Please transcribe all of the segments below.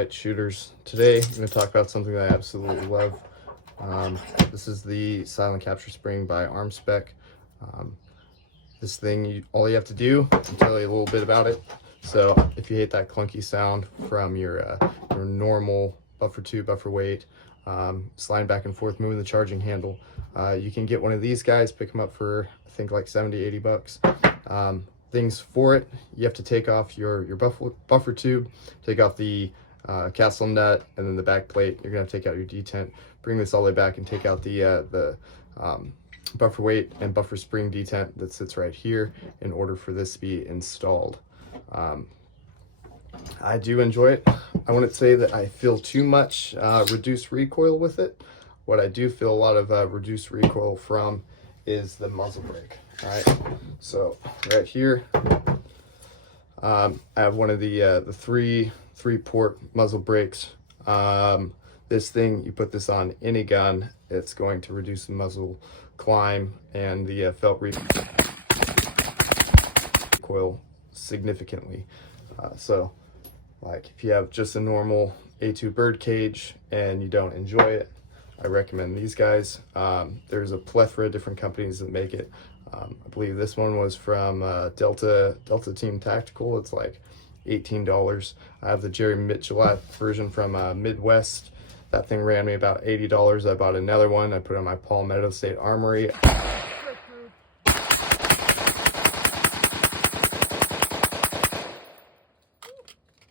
Alright, shooters. Today I'm going to talk about something that I absolutely love. This is the Silent Capture Spring by Armspec. This thing, all you have to do, I'll tell you a little bit about it. So if you hate that clunky sound from your normal buffer tube, buffer weight, sliding back and forth, moving the charging handle, you can get one of these guys, pick them up for I think like 70, 80 bucks. Things for it, you have to take off your buffer tube, take off the castle nut, and then the back plate. You're gonna have to take out your detent, bring this all the way back and take out the buffer weight and buffer spring detent that sits right here in order for this to be installed. I do enjoy it. I wouldn't say that I feel too much reduced recoil with it. What I do feel a lot of reduced recoil from is the muzzle brake. All right, so right here, I have one of the three port muzzle brakes. This thing, you put this on any gun, it's going to reduce the muzzle climb and the felt recoil significantly. So like if you have just a normal A2 bird cage and you don't enjoy it, I recommend these guys. There's a plethora of different companies that make it. I believe this one was from Delta Team Tactical. It's like $18. I have the Jerry Mitchell version from Midwest. That thing ran me about $80. I bought another one. I put it on my Palmetto State Armory.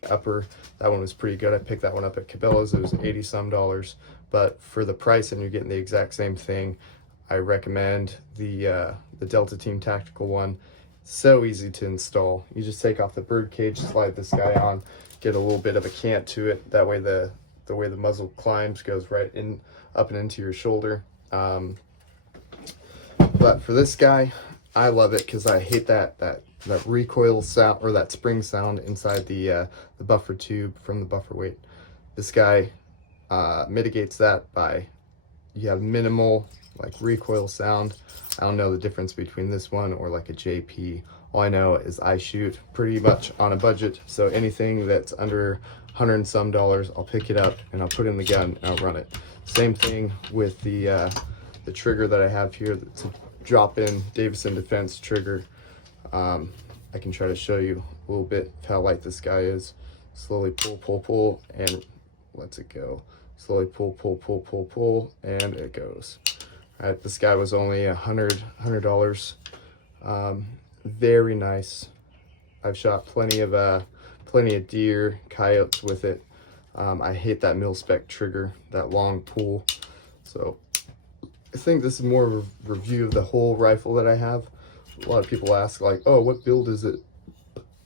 Upper, that one was pretty good. I picked that one up at Cabela's. It was $80 some, but for the price and you're getting the exact same thing, I recommend the Delta Team Tactical one. So easy to install. You just take off the bird cage, slide this guy on, get a little bit of a cant to it. That way the way the muzzle climbs goes right in, up and into your shoulder. But for this guy, I love it because I hate that recoil sound or that spring sound inside the buffer tube from the buffer weight. This guy mitigates that by, you have minimal like recoil sound. I don't know the difference between this one or like a JP. All I know is I shoot pretty much on a budget, so anything that's under $100 and some, I'll pick it up and I'll put it in the gun and I'll run it. Same thing with the trigger that I have here. That's a drop-in Davison Defense trigger. I can try to show you a little bit of how light this guy is. Slowly pull, and lets it go. Slowly pull, and it goes. All right, this guy was only $100. Very nice. I've shot plenty of deer, coyotes with it. I hate that mil-spec trigger, that long pull. So I think this is more of a review of the whole rifle that I have. A lot of people ask like, oh, what build is it?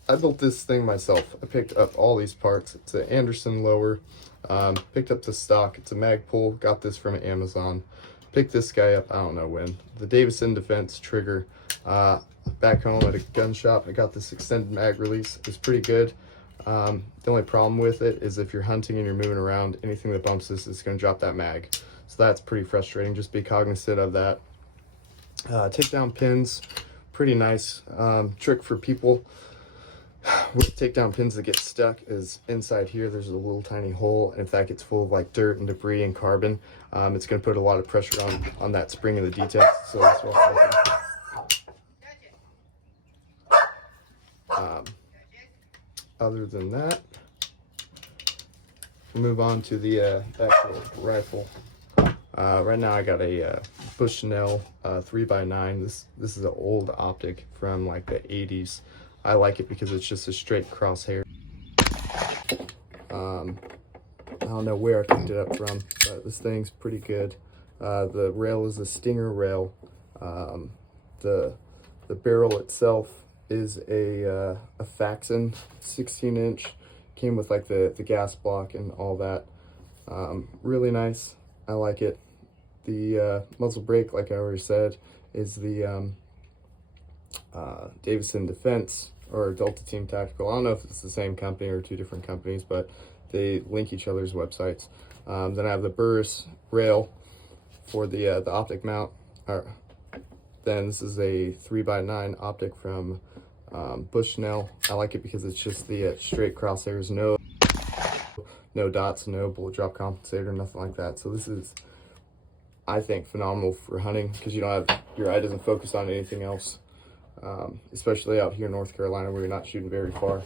I built this thing myself. I picked up all these parts. It's an Anderson lower. Picked up the stock. It's a Magpul. Got this from Amazon. Picked this guy up, I don't know when. The Davison Defense trigger. Back home at a gun shop, I got this extended mag release. It's pretty good. The only problem with it is if you're hunting and you're moving around, anything that bumps this is going to drop that mag. So that's pretty frustrating. Just be cognizant of that. Takedown pins, pretty nice. Trick for people with takedown pins that get stuck is inside here there's a little tiny hole, and if that gets full of like dirt and debris and carbon, it's going to put a lot of pressure on that spring of the detent. So that's what other than that, we'll move on to the actual rifle. Right now I got a Bushnell 3x9. This is an old optic from like the 80s. I like it because it's just a straight crosshair. I don't know where I picked it up from, but this thing's pretty good. The rail is a Stinger rail. The barrel itself is a Faxon 16-inch. Came with like the gas block and all that. Really nice. I like it. The muzzle brake, like I already said, is the Davison Defense or Delta Team Tactical. I don't know if it's the same company or two different companies, but they link each other's websites. Then I have the Burris rail for the optic mount. Then this is a 3x9 optic from Bushnell. I like it because it's just the straight crosshairs, no no dots, no bullet drop compensator, nothing like that. So this is, I think, phenomenal for hunting because you don't have, your eye doesn't focus on anything else, especially out here in North Carolina where you're not shooting very far.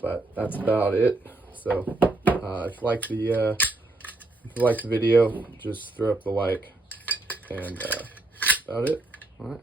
But that's about it. So if you like the video, just throw up the like, and about it. All right.